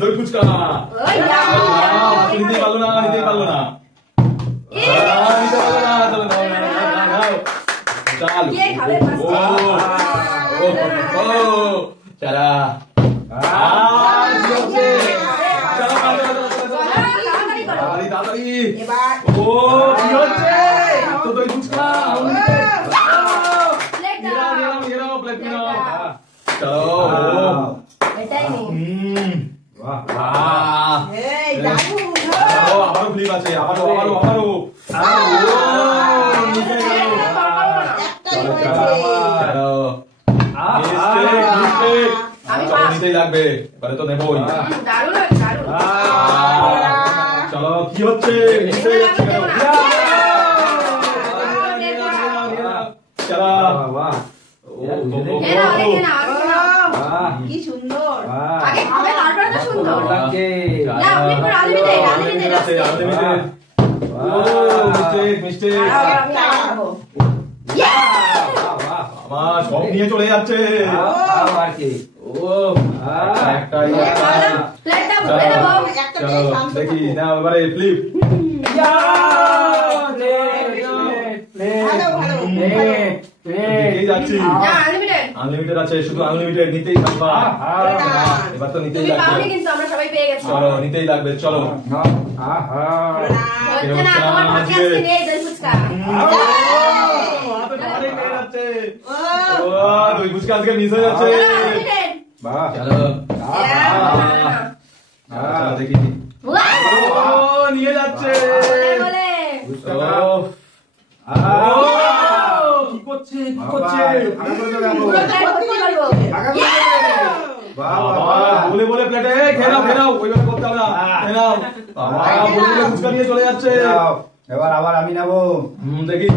দই ফুচকা নিতেই পারলো না নিতেই পারলো না চালু চালা আবারও ফ্লিপ আছে আবারও নিতেই লাগবে এবারে তো নেবই চলো কি হচ্ছে কি সুন্দর সব নিয়ে চলে যাচ্ছে দেখি না এবারে ফ্লিপ যাচ্ছি আনলিমিটেড আছে শুধু আনলিমিটেড নিতেই থাকবা এবার তো নিতেই লাগবে চলো নিতেই লাগবে চলো দই ফুচকা আজকে মিস হয়ে যাচ্ছে চলো দেখি নিয়ে যাচ্ছে কি করছে বলে বলে প্লেটে খেয়ে নাও ওইভাবে করতে হবে না খেয়ে নাও বলে বলে ফুচকা নিয়ে চলে যাচ্ছে এবার আবার আমি নেবো দেখি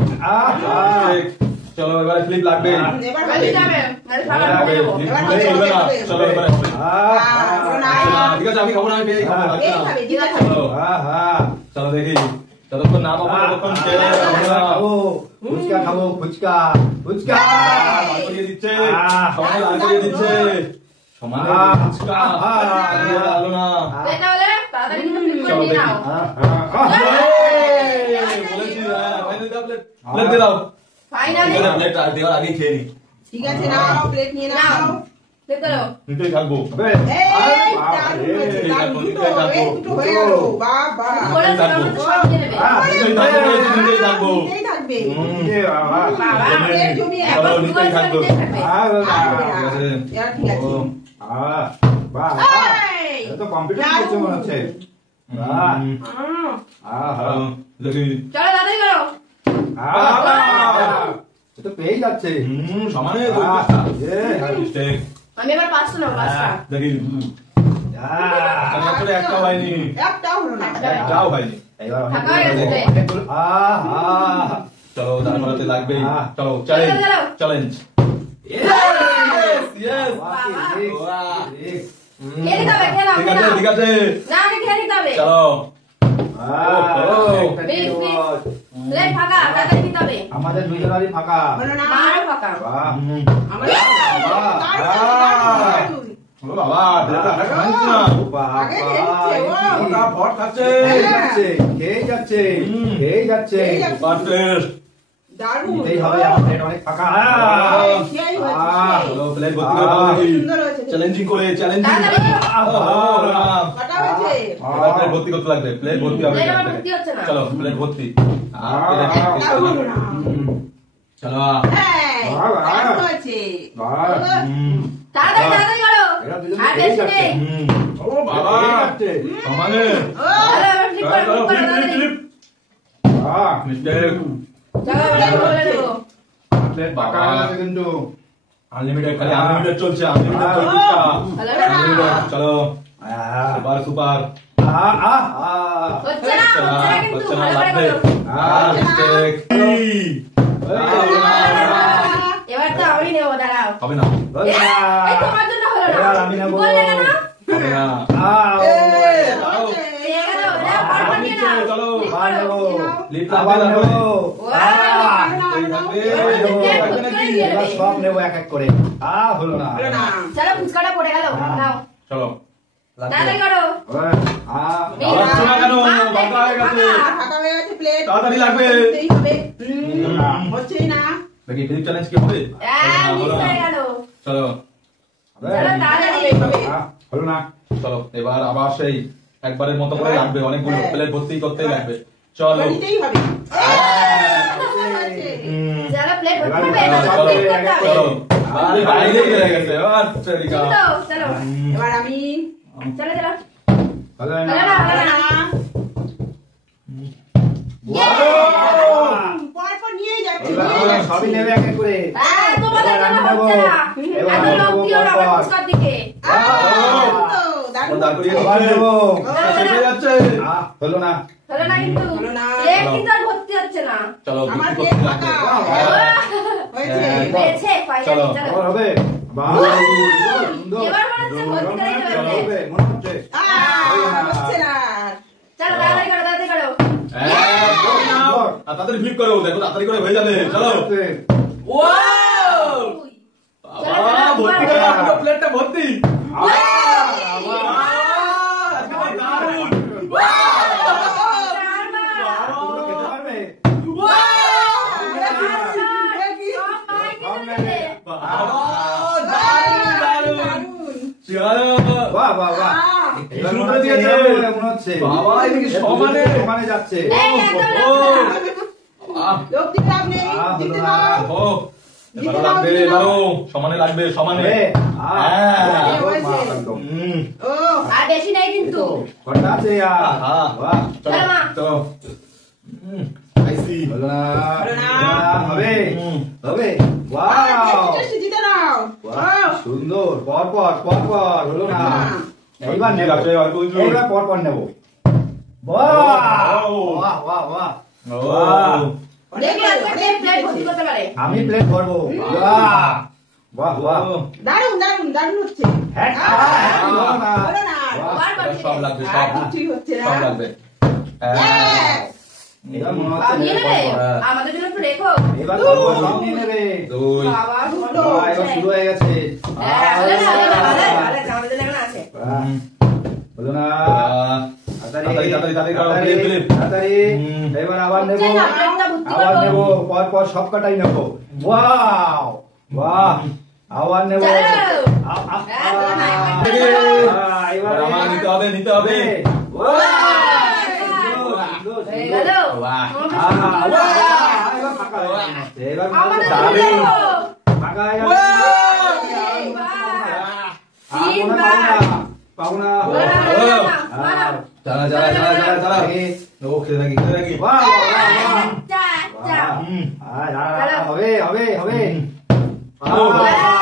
চলো এবারে ফ্লিপ লাগবে চলো এবারে ঠিক আছে আমি খাবো না আমি খাবো চলো দেখি যতক্ষণ না পাবো ততক্ষণ ফুচকা খাবো ফুচকা করিয়ে দিচ্ছে সমানে লাল করিয়ে দিচ্ছে সমানে ফুচকা আলো না চলো দেখি বলেছি প্লেট দিয়ে দাও প্লেট দেওয়ার আগে খেয়ে নি ঠিক আছে নাও প্লেট নিয়ে নাও নিতেই থাকবো পেয়ে যাচ্ছে সমানে আমি এবার পাঁচটা নাও পাঁচটা দেখি একটাও হয়নি একটাও হয়নি চলো তারপরে লাগবে চলো চ্যালেঞ্জ ঠিক আছে চলো আমাদের দুজনেরই ফাঁকা বাবা খেয়ে যাচ্ছে চ্যালেঞ্জিং করে ভর্তি করতে লাগবে প্লেট ভর্তি হবে চলো প্লেট ভর্তি চলো সমানে কিন্তু আনলিমিটেড খালি আনলিমিটেড চলছে চলো সুপার এবার তো আমি নেবো দাঁড়াও হবে না তোমার জন্য হলো না আমি নেবো বললে না হবে না চলো লিপ লাগবে এবার সব নেবো এক এক করে হলো না চলো ফুচকাটা পড়ে গেল নাও চলো তাড়াতাড়ি করো আবার শোনা কেন বাঁকা হয়ে গেছে ফাঁকা হয়ে গেছে প্লেট তাড়াতাড়ি লাগবে দিতেই হবে হচ্ছেই না দেখি ফিলিপ চ্যালেঞ্জ কি হবে মিস হয়ে গেল চলো চলো তাড়াতাড়ি হলো না চলো এবার আবার সেই একবারের মতো করে লাগবে অনেকগুলো প্লেট ভর্তি করতেই লাগবে চলো দিতেই হবে চলো প্লেট ভর্তি হবে এবার এটা চলো, কমপ্লিট করতে হবে চলো আরে বাইরে গিয়ে গেছে আচ্ছা ঠিক আছে চলো চলো এবার আমি চলো চলো হলো হলো না না হলো না পরপর নিয়ে যাচ্ছে এবার সবই নেবে এক এক করে তোমাদের জন্য হচ্ছে না এত লোক দিও না আমার ফুচকার দিকে দাঁড় করিয়ে আবার নেবো শেষ হয়ে যাচ্ছে হলো না হলো না কিন্তু হলো না। প্লেট কিন্তু আর ভর্তি হচ্ছে না চলো আমার ভর্তি প্লেট করতে ফাঁকা। লাগবে হয়েছে হয়েছে ফাইনালি চলো। চলো আবার হবে বাহ সুন্দর এবার মনে হচ্ছে ভর্তি করে চলো দেবে হবে মনে হচ্ছে হচ্ছে না চলো তাড়াতাড়ি করো তাড়াতাড়ি করো তাড়াতাড়ি ফ্লিপ করো দেখো তাড়াতাড়ি করে হয়ে যাবে চলো ভর্তি করে পুরো প্লেটটা ভর্তি দারুণ খেতে পারবে বাহ বাহ বাহ এবার মনে হচ্ছে মনে হচ্ছে বাবা এদিকে সমানে সমানে যাচ্ছে লোক দিতে লাভ নেই দিতে দাও এবারও লাগবে এবারও সমানে লাগবে সমানে ও আর বেশি নাই কিন্তু কটা আছে বাহ চলো মা তো আইসি হলো না হলো না। হবে হবে টেস্টি জিতে নাও সুন্দর পর পর পর পর হলো না এইবার নেব এইবার পর পর নেব বাহ বাহ বাহ বাহ দেখলে আজকে প্লেট ভর্তি করতে পারে আমি প্লেট করবো বাহ বাহ বাহ দারুন দারুন দারুন হচ্ছে হ্যাঁ হলো না হলো না সব লাগবে সব কিছুই হচ্ছে না সব লাগবে এবার মনে হচ্ছে নিয়ে নেবে নেবে পর পর। আমাদের জন্য একটু রেখো এবার পর সব নিয়ে নেবে দুই বাবা সুন্দর বাহ, এবার শুরু হয়ে গেছে হলো না হলো না আমাদের জন্য এখন আছে বাহ, হলো না তাড়াতাড়ি তাড়াতাড়ি তাড়াতাড়ি করো তাড়াতাড়ি, ফিলিপ ফিলিপ তাড়াতাড়ি। এবার আবার নেবো হচ্ছে না প্লেটটা ভর্তি আবার করবো নেবো পর পর সব কটাই নেবো ওয়াও বাহ আবার নেবো চলো। এবার এবার আমার নিতে হবে নিতে হবে হয়ে গেল বাহ এবার ফাঁকা হয়ে গেছে। এবার আমাদের জন্য দারুণ। রেখো ফাঁকা হয়ে গেছে। আর মনে হয় পাবো না, পাবো না। যারা যারা যারা যারা যারা ও খেলে থাকি খেলে থাকি বাহ, বাহ, বাহ, বাহ। চা চা হবে হবে হবে ও, বাহ।